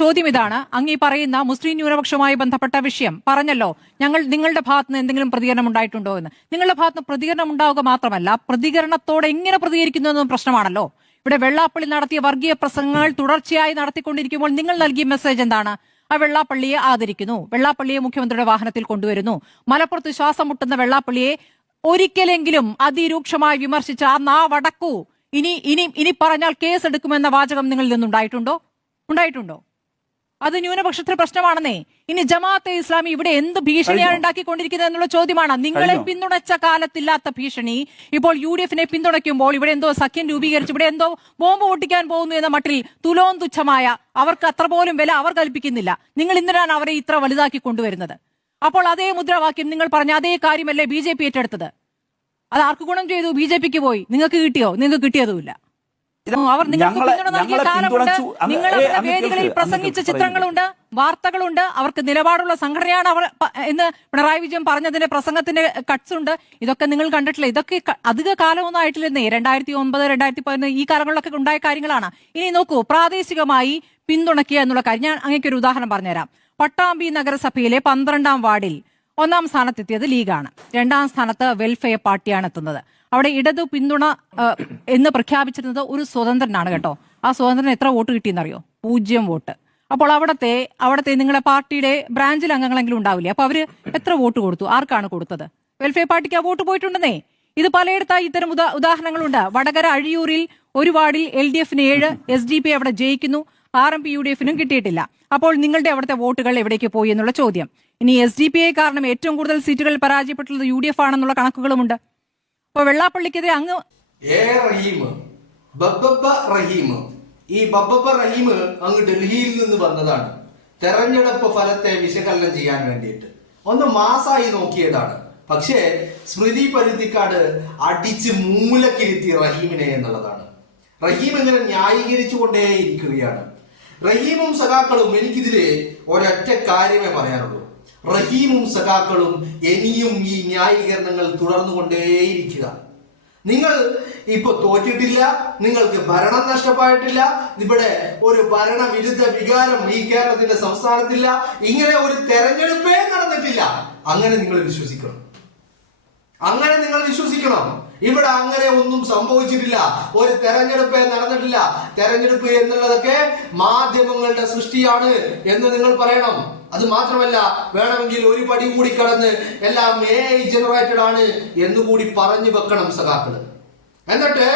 ചോദ്യം ഇതാണ്, അങ്ങീ പറയുന്ന മുസ്ലിം ന്യൂനപക്ഷവുമായി ബന്ധപ്പെട്ട വിഷയം പറഞ്ഞല്ലോ, നിങ്ങളുടെ ഭാഗത്തുനിന്ന് എന്തെങ്കിലും പ്രതികരണം ഉണ്ടായിട്ടുണ്ടോ എന്ന്. നിങ്ങളുടെ ഭാഗത്തുനിന്ന് പ്രതികരണം ഉണ്ടാവുക മാത്രമല്ല, പ്രതികരണത്തോടെ എങ്ങനെ പ്രതികരിക്കുന്നു എന്നതും പ്രശ്നമാണല്ലോ. ഇവിടെ വെള്ളാപ്പള്ളി നടത്തിയ വർഗീയ പ്രസംഗങ്ങൾ തുടർച്ചയായി നടത്തിക്കൊണ്ടിരിക്കുമ്പോൾ നിങ്ങൾ നൽകിയ മെസ്സേജ് എന്താണ്? ആ വെള്ളാപ്പള്ളിയെ ആദരിക്കുന്നു, വെള്ളാപ്പള്ളിയെ മുഖ്യമന്ത്രിയുടെ വാഹനത്തിൽ കൊണ്ടുവരുന്നു. മലപ്പുറത്ത് ശ്വാസം മുട്ടുന്ന വെള്ളാപ്പള്ളിയെ ഒരിക്കലെങ്കിലും അതിരൂക്ഷമായി വിമർശിച്ച ആ നാവടക്കൂ, ഇനി പറഞ്ഞാൽ കേസെടുക്കുമെന്ന വാചകം നിങ്ങളിൽ നിന്നുണ്ടായിട്ടുണ്ടോ? ഉണ്ടായിട്ടുണ്ടോ? അത് ന്യൂനപക്ഷത്തിന് പ്രശ്നമാണെന്നേ. ഇനി ജമാഅത്തെ ഇസ്ലാമി ഇവിടെ എന്ത് ഭീഷണിയാണ് ഉണ്ടാക്കിക്കൊണ്ടിരിക്കുന്നത് എന്നുള്ള ചോദ്യമാണ്. നിങ്ങളെ പിന്തുണച്ച കാലത്തില്ലാത്ത ഭീഷണി ഇപ്പോൾ UDF-നെ പിന്തുണയ്ക്കുമ്പോൾ ഇവിടെ എന്തോ സഖ്യം രൂപീകരിച്ച് ഇവിടെ എന്തോ ബോംബ് പൊട്ടിക്കാൻ പോകുന്നു എന്ന മട്ടിൽ തുലോം തുച്ഛമായ, അവർക്ക് അത്ര പോലും വില അവർ കൽപ്പിക്കുന്നില്ല. നിങ്ങൾ എന്തിനാണ് അവരെ ഇത്ര വലുതാക്കി കൊണ്ടുവരുന്നത്? അപ്പോൾ അതേ മുദ്രാവാക്യം നിങ്ങൾ പറഞ്ഞ അതേ കാര്യമല്ലേ BJP ഏറ്റെടുത്തത്? അത് ആർക്ക് ഗുണം ചെയ്തു? BJP-ക്ക് പോയി. നിങ്ങൾക്ക് കിട്ടിയോ? നിങ്ങൾക്ക് കിട്ടിയതുമില്ല. അവർ നിങ്ങൾക്ക് പിന്തുണ നൽകിയ കാലമുണ്ട്. നിങ്ങൾ വേദികളിൽ പ്രസംഗിച്ച ചിത്രങ്ങളുണ്ട്, വാർത്തകളുണ്ട്. അവർക്ക് നിലപാടുള്ള സംഘടനയാണ് അവർ എന്ന് പിണറായി വിജയൻ പറഞ്ഞതിന്റെ പ്രസംഗത്തിന്റെ കട്ട്സ് ഉണ്ട്. ഇതൊക്കെ നിങ്ങൾ കണ്ടിട്ടില്ല. ഇതൊക്കെ അധിക കാലമൊന്നും ആയിട്ടില്ലെന്നേ. 2009, 2011 ഈ കാലങ്ങളിലൊക്കെ ഉണ്ടായ കാര്യങ്ങളാണ്. ഇനി നോക്കൂ, പ്രാദേശികമായി പിന്തുണയ്ക്കുക എന്നുള്ള കാര്യം ഞാൻ അങ്ങേക്കൊരു ഉദാഹരണം പറഞ്ഞുതരാം. പട്ടാമ്പി നഗരസഭയിലെ 12ാം വാർഡിൽ 1ാം സ്ഥാനത്തെത്തിയത് ലീഗാണ്. 2ാം സ്ഥാനത്ത് വെൽഫെയർ പാർട്ടിയാണ് എത്തുന്നത്. അവിടെ ഇടതു പിന്തുണ എന്ന് പ്രഖ്യാപിച്ചിരുന്നത് ഒരു സ്വതന്ത്രനാണ് കേട്ടോ. ആ സ്വതന്ത്രന് എത്ര വോട്ട് കിട്ടിയെന്നറിയോ? 0 വോട്ട്. അപ്പോൾ അവിടത്തെ നിങ്ങളുടെ പാർട്ടിയുടെ ബ്രാഞ്ചിൽ അംഗങ്ങളെങ്കിലും ഉണ്ടാവില്ലേ? അപ്പൊ അവര് എത്ര വോട്ട് കൊടുത്തു? ആർക്കാണ് കൊടുത്തത്? വെൽഫെയർ പാർട്ടിക്ക് ആ വോട്ട് പോയിട്ടുണ്ടെന്നേ. ഇത് പലയിടത്തായി ഇത്തരം ഉദാഹരണങ്ങളുണ്ട്. വടകര അഴിയൂരിൽ ഒരു വാർഡിൽ LDF-ന് 7, SDP അവിടെ ജയിക്കുന്നു, RMP UDF-നും കിട്ടിയിട്ടില്ല. അപ്പോൾ നിങ്ങളുടെ അവിടുത്തെ വോട്ടുകൾ എവിടേക്ക് പോയി എന്നുള്ള ചോദ്യം. ഇനി SDP കാരണം ഏറ്റവും കൂടുതൽ സീറ്റുകൾ പരാജയപ്പെട്ടുള്ളത് UDF ആണെന്നുള്ള കണക്കുകളുമുണ്ട്. അപ്പൊ വെള്ളാപ്പള്ളിക്കെതിരെ അങ്ങ് ഈ ബബ്ബ റഹീം അങ്ങ് ഡൽഹിയിൽ നിന്ന് വന്നതാണ്. തെരഞ്ഞെടുപ്പ് ഫലത്തെ വിശകലനം ചെയ്യാൻ വേണ്ടിയിട്ട് ഒന്ന് മാസായി നോക്കിയതാണ്. പക്ഷേ സ്മൃതി പരുത്തിക്കാട് അടിച്ച് മൂലക്കിരുത്തി റഹീമിനെ എന്നുള്ളതാണ്. റഹീം ഇങ്ങനെ ന്യായീകരിച്ചു കൊണ്ടേയിരിക്കുകയാണ്. റഹീമും സഖാക്കളും, എനിക്കിതില് ഒരൊറ്റ കാര്യമേ പറയാനുള്ളൂ. റഹീമും സഖാക്കളും ഇനിയും ഈ ന്യായീകരണങ്ങൾ തുടർന്നുകൊണ്ടേയിരിക്കുക. നിങ്ങൾ ഇപ്പൊ തോറ്റിട്ടില്ല, നിങ്ങൾക്ക് ഭരണം നഷ്ടപ്പെട്ടില്ല, ഇവിടെ ഒരു ഭരണവിരുദ്ധ വികാരം ഈ കേരളത്തിന്റെ സംസ്ഥാനത്തില്ല, ഇങ്ങനെ ഒരു തെരഞ്ഞെടുപ്പേ നടന്നിട്ടില്ല. അങ്ങനെ നിങ്ങൾ വിശ്വസിക്കണം. ഇവിടെ അങ്ങനെ ഒന്നും സംഭവിച്ചിട്ടില്ല. ഒരു തെരഞ്ഞെടുപ്പേ നടന്നിട്ടില്ല. തെരഞ്ഞെടുപ്പ് എന്നുള്ളതൊക്കെ മാധ്യമങ്ങളുടെ സൃഷ്ടിയാണ് എന്ന് നിങ്ങൾ പറയണം. അത് മാത്രമല്ല, വേണമെങ്കിൽ ഒരു പടി കൂടി കടന്ന് എല്ലാം AI ജനറേറ്റഡ് ആണ് എന്നുകൂടി പറഞ്ഞു വെക്കണം സഖാക്കള്. എന്നിട്ട്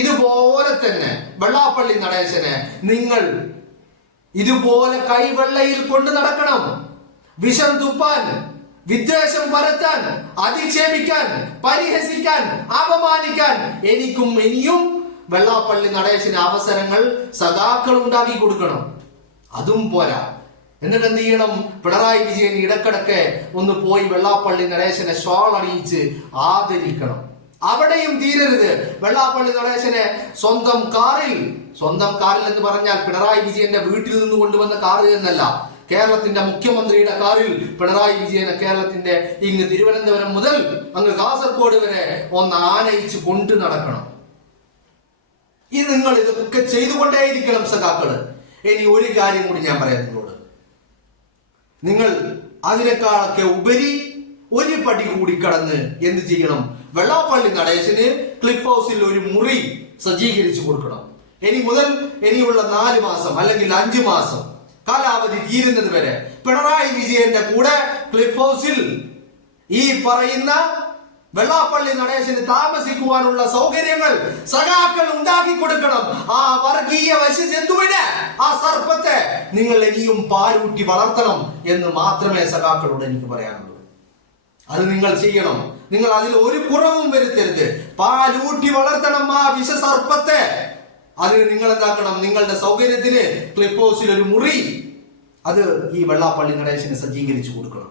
ഇതുപോലെ തന്നെ വെള്ളാപ്പള്ളി നടേശനെ നിങ്ങൾ ഇതുപോലെ കൈവെള്ളയിൽ കൊണ്ട് നടക്കണം. വിഷം തുപ്പാൻ, വിദ്വേഷം പരത്താൻ, അധിക്ഷേപിക്കാൻ, പരിഹസിക്കാൻ, അപമാനിക്കാൻ ഇനിയും വെള്ളാപ്പള്ളി നടേശന് അവസരങ്ങൾ സഖാക്കൾ ഉണ്ടാക്കി കൊടുക്കണം. അതും പോരാ. എന്നിട്ട് എന്ത് ചെയ്യണം? പിണറായി വിജയൻ ഇടക്കിടക്ക് ഒന്ന് പോയി വെള്ളാപ്പള്ളി നടേശനെ ഷോൾ അണിയിച്ച് ആദരിക്കണം. അവിടെയും തീരരുത്. വെള്ളാപ്പള്ളി നടേശനെ സ്വന്തം കാറിൽ എന്ന് പറഞ്ഞാൽ പിണറായി വിജയന്റെ വീട്ടിൽ നിന്ന് കൊണ്ടുവന്ന കാറിൽ എന്നല്ല, കേരളത്തിന്റെ മുഖ്യമന്ത്രിയുടെ കാറിൽ പിണറായി വിജയനെ കേരളത്തിന്റെ ഇങ്ങ് തിരുവനന്തപുരം മുതൽ അങ്ങ് കാസർഗോഡ് വരെ ഒന്ന് ആനയിച്ച് കൊണ്ടു നടക്കണം. നിങ്ങൾ ഇതൊക്കെ ചെയ്തുകൊണ്ടേയിരിക്കണം സഖാക്കള്. ഇനി ഒരു കാര്യം കൂടി ഞാൻ പറയാം നിങ്ങളോട്. നിങ്ങൾ അതിനേക്കാളൊക്കെ ഉപരി ഒരു പടി കൂടി കടന്ന് എന്ത് ചെയ്യണം? വെള്ളാപ്പള്ളി നടേശന് ക്ലിഫ് ഹൗസിൽ ഒരു മുറി സജ്ജീകരിച്ചു കൊടുക്കണം. ഇനിയുള്ള 4 മാസം അല്ലെങ്കിൽ 5 മാസം കാലാവധി തീരുന്നത് വരെ പിണറായി വിജയന്റെ കൂടെ ക്ലിഫ് ഹൗസിൽ ഈ പറയുന്ന വെള്ളാപ്പള്ളി നടേശന് താമസിക്കുവാനുള്ള സൗകര്യങ്ങൾ സഖാക്കൾ ഉണ്ടാക്കി കൊടുക്കണം. ആ വർഗീയ വശ്യജന്തുവിനെ, ആ സർപ്പത്തെ നിങ്ങൾ ഇനിയും പാലൂട്ടി വളർത്തണം എന്ന് മാത്രമേ സഖാക്കളോട് എനിക്ക് പറയാനുള്ളൂ. അത് നിങ്ങൾ ചെയ്യണം. നിങ്ങൾ അതിൽ ഒരു കുറവും വരുത്തരുത്. പാലൂട്ടി വളർത്തണം ആ വിഷസർപ്പത്തെ. അതിന് നിങ്ങൾ എന്താക്കണം? നിങ്ങളുടെ സൗകര്യത്തിന് ക്ലിഫ് ഹൗസിൽ ഒരു മുറി അത് ഈ വെള്ളാപ്പള്ളി നടേശന് സജ്ജീകരിച്ചു കൊടുക്കണം.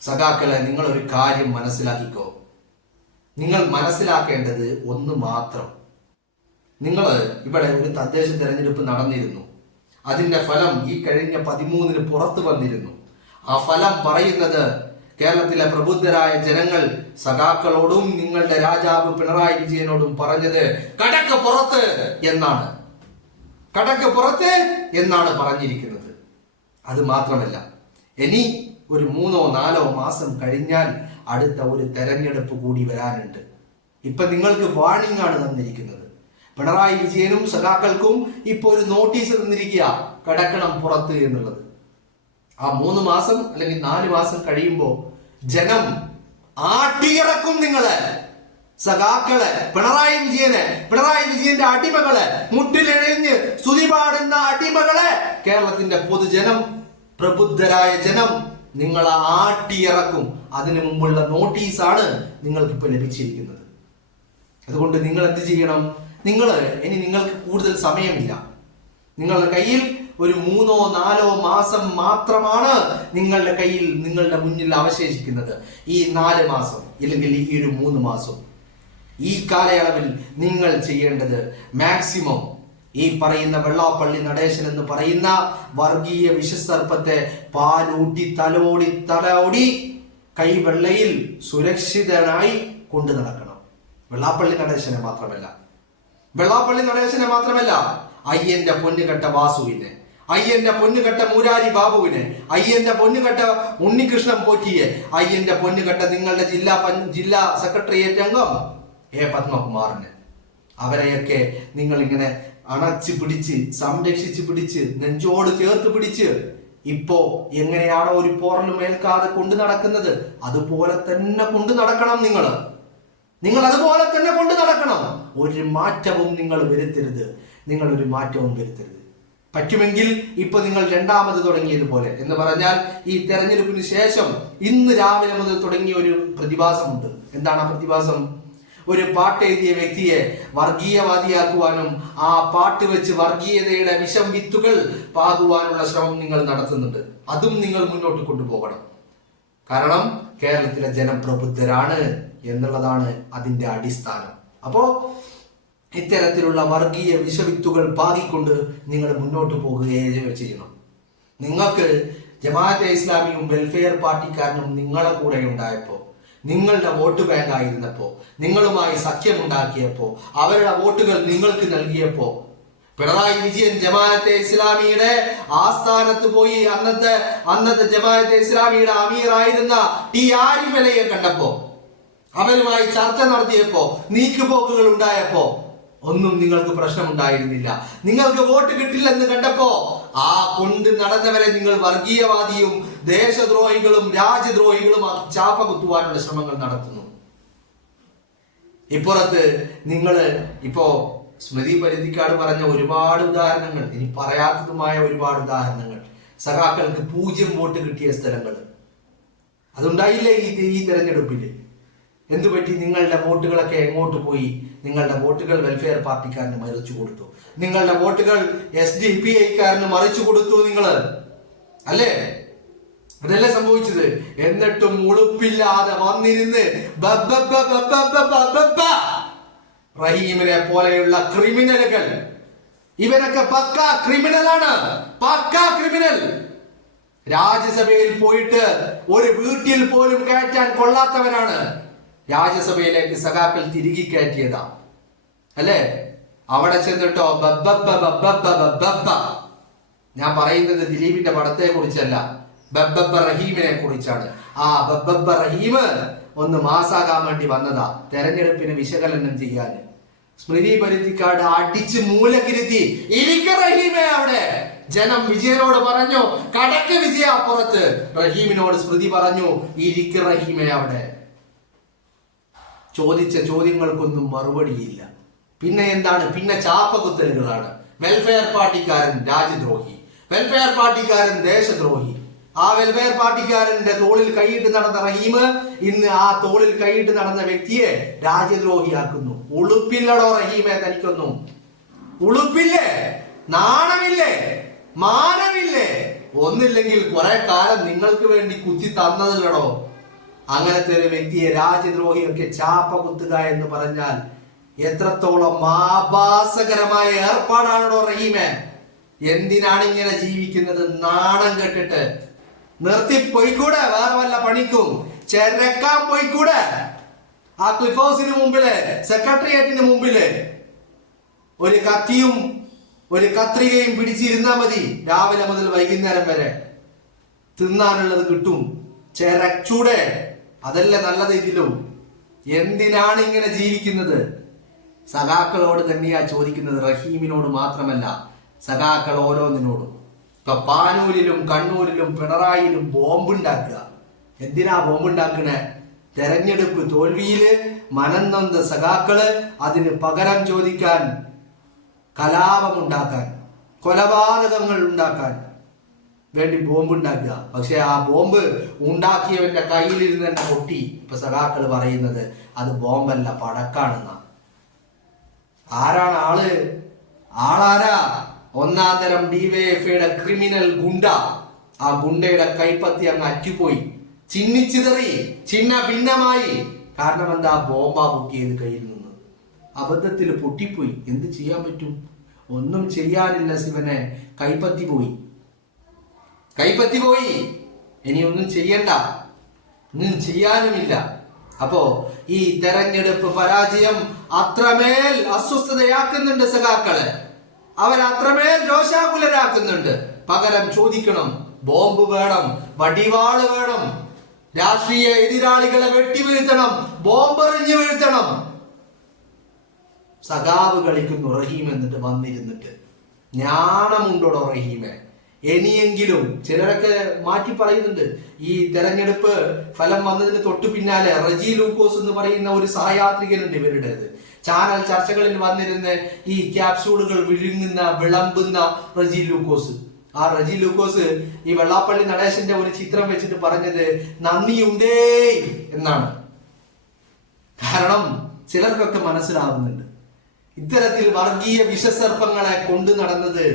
സഖാക്കളെ, നിങ്ങൾ ഒരു കാര്യം മനസ്സിലാക്കിക്കോ. നിങ്ങൾ മനസ്സിലാക്കേണ്ടത് ഒന്ന് മാത്രം. നിങ്ങൾ ഇവിടെ ഒരു തദ്ദേശ തെരഞ്ഞെടുപ്പ് നടന്നിരുന്നു. അതിന്റെ ഫലം ഈ കഴിഞ്ഞ 13-ന് പുറത്തു വന്നിരുന്നു. ആ ഫലം പറയുന്നത് കേരളത്തിലെ പ്രബുദ്ധരായ ജനങ്ങൾ സഖാക്കളോടും നിങ്ങളുടെ രാജാവ് പിണറായി വിജയനോടും പറഞ്ഞത് കടക്ക് പുറത്ത് എന്നാണ്. കടക്ക് പുറത്ത് എന്നാണ് പറഞ്ഞിരിക്കുന്നത്. അത് മാത്രമല്ല, ഇനി ഒരു 3-4 മാസം കഴിഞ്ഞാൽ അടുത്ത ഒരു തെരഞ്ഞെടുപ്പ് കൂടി വരാനുണ്ട്. ഇപ്പൊ നിങ്ങൾക്ക് വാണിംഗ് ആണ് തന്നിരിക്കുന്നത്. പിണറായി വിജയനും സഖാക്കൾക്കും ഇപ്പൊ ഒരു നോട്ടീസ് തന്നിരിക്കുക, കടക്കണം പുറത്ത് എന്നുള്ളത്. ആ 3 മാസം അല്ലെങ്കിൽ 4 മാസം കഴിയുമ്പോ ജനം ആട്ടിയിറക്കും നിങ്ങളെ, സഖാക്കളെ, പിണറായി വിജയന്റെ അടിമകളെ, മുട്ടിലിഴഞ്ഞ് സ്തുതി പാടുന്ന അടിമകളെ, കേരളത്തിന്റെ പൊതുജനം, പ്രബുദ്ധരായ ജനം നിങ്ങളെ ആട്ടിയിറക്കും. അതിനു മുമ്പുള്ള നോട്ടീസാണ് നിങ്ങൾക്ക് ഇപ്പൊ ലഭിച്ചിരിക്കുന്നത്. അതുകൊണ്ട് നിങ്ങൾ എന്ത് ചെയ്യണം? ഇനി നിങ്ങൾക്ക് കൂടുതൽ സമയമില്ല. നിങ്ങളുടെ കയ്യിൽ ഒരു 3-4 മാസം മാത്രമാണ് നിങ്ങളുടെ മുന്നിൽ അവശേഷിക്കുന്നത്. ഈ 4 മാസം ഇല്ലെങ്കിൽ ഈ ഒരു 3 മാസം, ഈ കാലയളവിൽ നിങ്ങൾ ചെയ്യേണ്ടത് മാക്സിമം ഈ പറയുന്ന വെള്ളാപ്പള്ളി നടേശൻ എന്ന് പറയുന്ന വർഗീയ വിഷസർപ്പത്തെ പാലൂട്ടി തലോടി കൈവെള്ളയിൽ സുരക്ഷിതനായി കൊണ്ടു നടക്കണം. വെള്ളാപ്പള്ളി നടേശനെ മാത്രമല്ല, അയ്യന്റെ പൊന്നുകെട്ട വാസുവിനെ, അയ്യന്റെ പൊന്നുകെട്ട മുരാരി ബാബുവിനെ, അയ്യന്റെ പൊന്നുകെട്ട ഉണ്ണികൃഷ്ണൻ പോറ്റിയെ, അയ്യന്റെ പൊന്നുകെട്ട നിങ്ങളുടെ ജില്ലാ സെക്രട്ടേറിയറ്റ് അംഗം പത്മകുമാറിനെ, അവരെയൊക്കെ നിങ്ങൾ ഇങ്ങനെ അണച്ചു പിടിച്ച് സംരക്ഷിച്ച് പിടിച്ച് നെഞ്ചോട് ചേർത്ത് പിടിച്ച് ഇപ്പോ എങ്ങനെയാണോ ഒരു പോറലും ഏൽക്കാതെ കൊണ്ടു നടക്കുന്നത് അതുപോലെ തന്നെ കൊണ്ടു നടക്കണം. നിങ്ങൾ അതുപോലെ തന്നെ കൊണ്ടു നടക്കണം. ഒരു മാറ്റവും നിങ്ങൾ വരുത്തരുത്. പറ്റുമെങ്കിൽ ഇപ്പൊ നിങ്ങൾ രണ്ടാമത് തുടങ്ങിയതുപോലെ എന്ന് പറഞ്ഞാൽ ഈ തെരഞ്ഞെടുപ്പിന് ശേഷം ഇന്ന് രാവിലെ മുതൽ തുടങ്ങിയ ഒരു പ്രതിഭാസമുണ്ട്. എന്താണ് ആ പ്രതിഭാസം? ഒരു പാട്ട് എഴുതിയ വ്യക്തിയെ വർഗീയവാദിയാക്കുവാനും ആ പാട്ട് വെച്ച് വർഗീയതയുടെ വിഷം വിത്തുകൾ പാകുവാനുള്ള ശ്രമം നിങ്ങൾ നടത്തുന്നുണ്ട്. അതും നിങ്ങൾ മുന്നോട്ട് കൊണ്ടുപോകണം. കാരണം കേരളത്തിലെ ജനപ്രബുദ്ധരാണ് എന്നുള്ളതാണ് അതിന്റെ അടിസ്ഥാനം. അപ്പോ ഇത്തരത്തിലുള്ള വർഗീയ വിഷവിത്തുകൾ പാകിക്കൊണ്ട് നിങ്ങൾ മുന്നോട്ട് പോകുകയേ ചെയ്യണം. നിങ്ങൾക്ക് ജമാഅത്തെ ഇസ്ലാമിയും വെൽഫെയർ പാർട്ടിക്കാരനും നിങ്ങളെ കൂടെ ഉണ്ടായപ്പോ, നിങ്ങളുടെ വോട്ട് ബാങ്ക് ആയിരുന്നപ്പോ, നിങ്ങളുമായി സഖ്യമുണ്ടാക്കിയപ്പോ, അവരുടെ വോട്ടുകൾ നിങ്ങൾക്ക് നൽകിയപ്പോ, പിണറായി വിജയൻ ജമാഅത്തെ ഇസ്ലാമിയുടെ ആസ്ഥാനത്ത് പോയി അന്നത്തെ ജമാഅത്തെ ഇസ്ലാമിയുടെ അമീറായിരുന്ന ടി ആരിഫലയെ കണ്ടപ്പോ, അവരുമായി ചർച്ച നടത്തിയപ്പോ, നീക്കുപോക്കുകൾ ഉണ്ടായപ്പോ ഒന്നും നിങ്ങൾക്ക് പ്രശ്നമുണ്ടായിരുന്നില്ല. നിങ്ങൾക്ക് വോട്ട് കിട്ടില്ലെന്ന് കണ്ടപ്പോ ആ കൊണ്ട് നടന്നവരെ നിങ്ങൾ വർഗീയവാദിയും ദേശദ്രോഹികളും രാജ്യദ്രോഹികളും ചാപ്പ കുത്തുവാനുള്ള ശ്രമങ്ങൾ നടത്തുന്നു. ഇപ്പുറത്ത് ഇപ്പോ സ്മൃതി പരുത്തിക്കാട് പറഞ്ഞ ഒരുപാട് ഉദാഹരണങ്ങൾ, ഇനി പറയാത്തതുമായ ഒരുപാട് ഉദാഹരണങ്ങൾ, സഖാക്കൾക്ക് 0 വോട്ട് കിട്ടിയ സ്ഥലങ്ങൾ അതുണ്ടായില്ലേ ഈ തെരഞ്ഞെടുപ്പിൽ? എന്തുപറ്റി? നിങ്ങളുടെ വോട്ടുകളൊക്കെ എങ്ങോട്ട് പോയി? നിങ്ങളുടെ വോട്ടുകൾ വെൽഫെയർ പാർട്ടിക്കാരന് മറിച്ചു കൊടുത്തു. നിങ്ങളുടെ വോട്ടുകൾ SDPI-കാരന് മറിച്ചു കൊടുത്തു. അല്ലേ? അതല്ലേ സംഭവിച്ചത്? എന്നിട്ടും ഉളുപ്പില്ലാതെ വന്നിരുന്ന് റഹീമിനെ പോലെയുള്ള ക്രിമിനലുകൾ, ഇവരൊക്കെ പക്കാ ക്രിമിനലാണ്, പക്കാ ക്രിമിനൽ. രാജ്യസഭയിൽ പോയിട്ട് ഒരു വീട്ടിൽ പോലും കയറ്റാൻ കൊള്ളാത്തവരാണ് രാജ്യസഭയിലേക്ക് സഖാക്കൾ തിരികെ കയറ്റിയതാ. അല്ലേ? അവിടെ ചെന്നിട്ടോ ഞാൻ പറയുന്നത് ദിലീപിന്റെ പടത്തെ കുറിച്ചല്ല, ബബ്ബബ്ബ റഹീമിനെ കുറിച്ചാണ്. ആ ബബ്ബബ്ബ റഹീം ഒന്ന് മാസാകാൻ വേണ്ടി വന്നതാ, തെരഞ്ഞെടുപ്പിന് വിശകലനം ചെയ്യാൻ. സ്മൃതി പരുത്തിക്കാട് അടിച്ച് മൂലക്കിരുത്തി, ഇരിക്ക റഹീമേ അവിടെ. ജനം വിജയനോട് പറഞ്ഞു, കടക്ക് വിജയ പുറത്ത്. റഹീമിനോട് സ്മൃതി പറഞ്ഞു, ഇരിക്ക റഹീമേ അവിടെ. ചോദിച്ച ചോദ്യങ്ങൾക്കൊന്നും മറുപടിയില്ല. പിന്നെ എന്താണ്? പിന്നെ ചാപ്പകുത്തലുകളാണ്. Welfare പാർട്ടിക്കാരൻ രാജ്യദ്രോഹി, welfare പാർട്ടിക്കാരൻ ദേശദ്രോഹി. ആ വെൽഫെയർ പാർട്ടിക്കാരന്റെ തോളിൽ കൈയിട്ട് നടന്ന റഹീം ഇന്ന് ആ തോളിൽ കൈയിട്ട് നടന്ന വ്യക്തിയെ രാജ്യദ്രോഹിയാക്കുന്നു. ഉളുപ്പില്ലടോ റഹീമെ, തനിക്കൊന്നും ഉളുപ്പില്ലേ? നാണമില്ലേ? മാനമില്ലേ? ഒന്നില്ലെങ്കിൽ കുറെ കാലം നിങ്ങൾക്ക് വേണ്ടി കുത്തി തന്നതല്ലടോ. അങ്ങനത്തെ ഒരു വ്യക്തിയെ രാജ്യദ്രോഹിയൊക്കെ ചാപ്പ കുത്തുക എന്ന് പറഞ്ഞാൽ എത്രത്തോളം ആഭാസകരമായ ഏർപ്പാടാണോ റഹീമെ? എന്തിനാണ് ഇങ്ങനെ ജീവിക്കുന്നത്? നാണം കെട്ടിട്ട് നിർത്തിപ്പോയിക്കൂടെ? വേറെ വല്ല പണിക്കും ചെരക്കാൻ പോയിക്കൂടെ? ആ ക്ലിഫ് ഹൗസിന് മുമ്പില്, സെക്രട്ടേറിയറ്റിന് മുമ്പില് ഒരു കത്തിയും ഒരു കത്രികയും പിടിച്ചിരുന്നാ മതി, രാവിലെ മുതൽ വൈകുന്നേരം വരെ തിന്നാനുള്ളത് കിട്ടും. ചേരച്ചൂടെ അതല്ല നല്ലത്. ഇതിലും എന്തിനാണ് ഇങ്ങനെ ജീവിക്കുന്നത്? സഖാക്കളോട് തന്നെയാ ചോദിക്കുന്നത്, റഹീമിനോട് മാത്രമല്ല, സഖാക്കൾ ഓരോന്നിനോടും. ഇപ്പൊ പാനൂരിലും കണ്ണൂരിലും പിണറായിലും ബോംബുണ്ടാക്കുക. എന്തിനാ ബോംബുണ്ടാക്കണേ? തെരഞ്ഞെടുപ്പ് തോൽവിയില് മനംനൊന്ത സഖാക്കള് അതിന് പകരം ചോദിക്കാൻ, കലാപമുണ്ടാക്കാൻ, കൊലപാതകങ്ങൾ ഉണ്ടാക്കാൻ വേണ്ടി ബോംബുണ്ടാക്കുക. പക്ഷെ ആ ബോംബ് ഉണ്ടാക്കിയവന്റെ കയ്യിലിരുന്ന് തന്നെ പൊട്ടി. ഇപ്പൊ സഖാക്കൾ പറയുന്നത് അത് ബോംബല്ല, പടക്കാണെന്ന. ആരാണ് ആള്? ആളാരാ? ഒന്നാം തരം ഡിവൈഎഫ്ഐയുടെ ക്രിമിനൽ ഗുണ്ട. ആ ഗുണ്ടയുടെ കൈപ്പത്തി അങ്ങ് അറ്റുപോയി, ചിന്നിച്ചിതറി, ചിന്ന ഭിന്നമായി. കാരണം എന്താ? ബോംബാ പൊട്ടിയത് കയ്യിൽ നിന്ന്. അബദ്ധത്തിൽ പൊട്ടിപ്പോയി. എന്ത് ചെയ്യാൻ പറ്റും? ഒന്നും ചെയ്യാനില്ല ശിവനെ. കൈപ്പത്തി പോയി. ഇനി ഒന്നും ചെയ്യണ്ട, ഒന്നും ചെയ്യാനുമില്ല. അപ്പോ ഈ തെരഞ്ഞെടുപ്പ് പരാജയം അത്രമേൽ അസ്വസ്ഥതയാക്കുന്നുണ്ട് സഖാക്കളെ. അവരത്രമേൽ രോഷാകുലരാക്കുന്നുണ്ട്. പകരം ചോദിക്കണം, ബോംബ് വേണം, വടിവാള് വേണം, രാഷ്ട്രീയ എതിരാളികളെ വെട്ടിവീഴ്ത്തണം, ബോംബെറിഞ്ഞു വീഴ്ത്തണം. സഖാവ് കളിക്കുന്നു റഹീം. എന്നിട്ട് വന്നിരുന്നിട്ട് ജ്ഞാനമുണ്ടോടോ റഹീമെ? ഇനിയെങ്കിലും ചിലരൊക്കെ മാറ്റി പറയുന്നുണ്ട്. ഈ തെരഞ്ഞെടുപ്പ് ഫലം വന്നതിന് തൊട്ടു പിന്നാലെ റജി ലൂക്കോസ് എന്ന് പറയുന്ന ഒരു സഹയാത്രികനുണ്ട് ഇവരുടേത്. ചാനൽ ചർച്ചകളിൽ വന്നിരുന്ന് ഈ ക്യാപ്സ്യൂളുകൾ വിളമ്പുന്ന റജി ലൂക്കോസ്. ആ റജി ലൂക്കോസ് ഈ വെള്ളാപ്പള്ളി നടേശന്റെ ഒരു ചിത്രം വെച്ചിട്ട് പറഞ്ഞത് നന്ദിയുണ്ടേ എന്നാണ്. കാരണം ചിലർക്കൊക്കെ മനസ്സിലാവുന്നുണ്ട്, ഇത്തരത്തിൽ വർഗീയ വിഷസർപ്പങ്ങളെ കൊണ്ടു നടന്നത്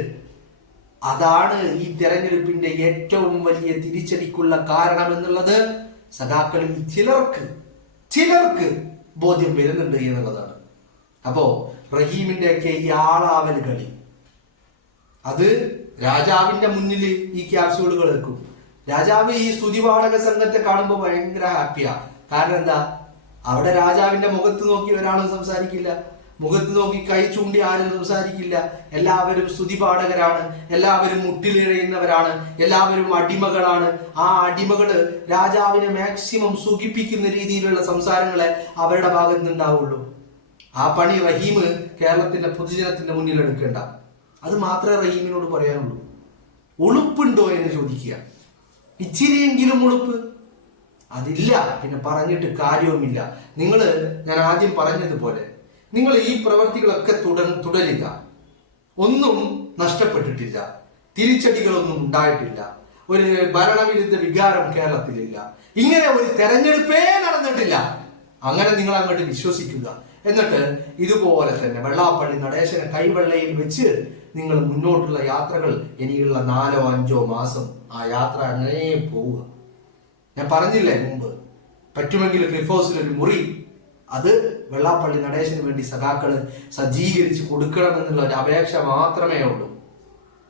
അതാണ് ഈ തെരഞ്ഞെടുപ്പിന്റെ ഏറ്റവും വലിയ തിരിച്ചടിക്കുള്ള കാരണം എന്നുള്ളത് സഖാക്കളിൽ ചിലർക്ക് ബോധ്യം വരുന്നുണ്ട് എന്നുള്ളതാണ്. അപ്പോ റഹീമിന്റെ ഒക്കെ ഈ ആളാവൽ കളി, അത് രാജാവിന്റെ മുന്നിൽ ഈ ക്യാപ്സ്യൂളുകൾ വെക്കും. രാജാവ് ഈ സ്തുതിപാഠക സംഘത്തെ കാണുമ്പോൾ ഭയങ്കര ഹാപ്പിയാ. കാരണം എന്താ? അവിടെ രാജാവിന്റെ മുഖത്ത് നോക്കി ഒരാളും സംസാരിക്കില്ല, മുഖത്ത് നോക്കി കൈ ചൂണ്ടി ആരും സംസാരിക്കില്ല. എല്ലാവരും സ്തുതിപാഠകരാണ്, എല്ലാവരും മുട്ടിലിഴയുന്നവരാണ്, എല്ലാവരും അടിമകളാണ്. ആ അടിമകള് രാജാവിനെ മാക്സിമം സുഖിപ്പിക്കുന്ന രീതിയിലുള്ള സംസാരങ്ങളെ അവരുടെ ഭാഗത്ത് നിന്നുണ്ടാവുള്ളൂ. ആ പണി റഹീം കേരളത്തിന്റെ പൊതുജനത്തിന്റെ മുന്നിൽ എടുക്കേണ്ട. അത് മാത്രമേ റഹീമിനോട് പറയാനുള്ളൂ. ഉളുപ്പുണ്ടോ എന്ന് ചോദിക്കുക. ഇച്ചിരിയെങ്കിലും ഉളുപ്പ് അതില്ല, പിന്നെ പറഞ്ഞിട്ട് കാര്യവുമില്ല. ഞാൻ ആദ്യം പറഞ്ഞതുപോലെ നിങ്ങൾ ഈ പ്രവർത്തികളൊക്കെ തുടരുക. ഒന്നും നഷ്ടപ്പെട്ടിട്ടില്ല, തിരിച്ചടികളൊന്നും ഉണ്ടായിട്ടില്ല, ഒരു ഭരണവിരുദ്ധ വികാരം കേരളത്തിലില്ല, ഇങ്ങനെ ഒരു തെരഞ്ഞെടുപ്പേ നടന്നിട്ടില്ല. അങ്ങനെ നിങ്ങൾ അങ്ങോട്ട് വിശ്വസിക്കുക. എന്നിട്ട് ഇതുപോലെ തന്നെ വെള്ളാപ്പള്ളി നടേശനെ കൈവെള്ളയിൽ വെച്ച് നിങ്ങൾ മുന്നോട്ടുള്ള യാത്രകൾ ഇനിയുള്ള 4-5 മാസം ആ യാത്ര അങ്ങനെ പോവുക. ഞാൻ പറഞ്ഞില്ലേ മുമ്പ്, പറ്റുമെങ്കിൽ ക്ലിഫ് ഹൗസിൽ ഒരു മുറി അത് വെള്ളാപ്പള്ളി നടേശന് വേണ്ടി സഖാക്കള് സജ്ജീകരിച്ച് കൊടുക്കണം എന്നുള്ള ഒരു അപേക്ഷ മാത്രമേ ഉള്ളൂ.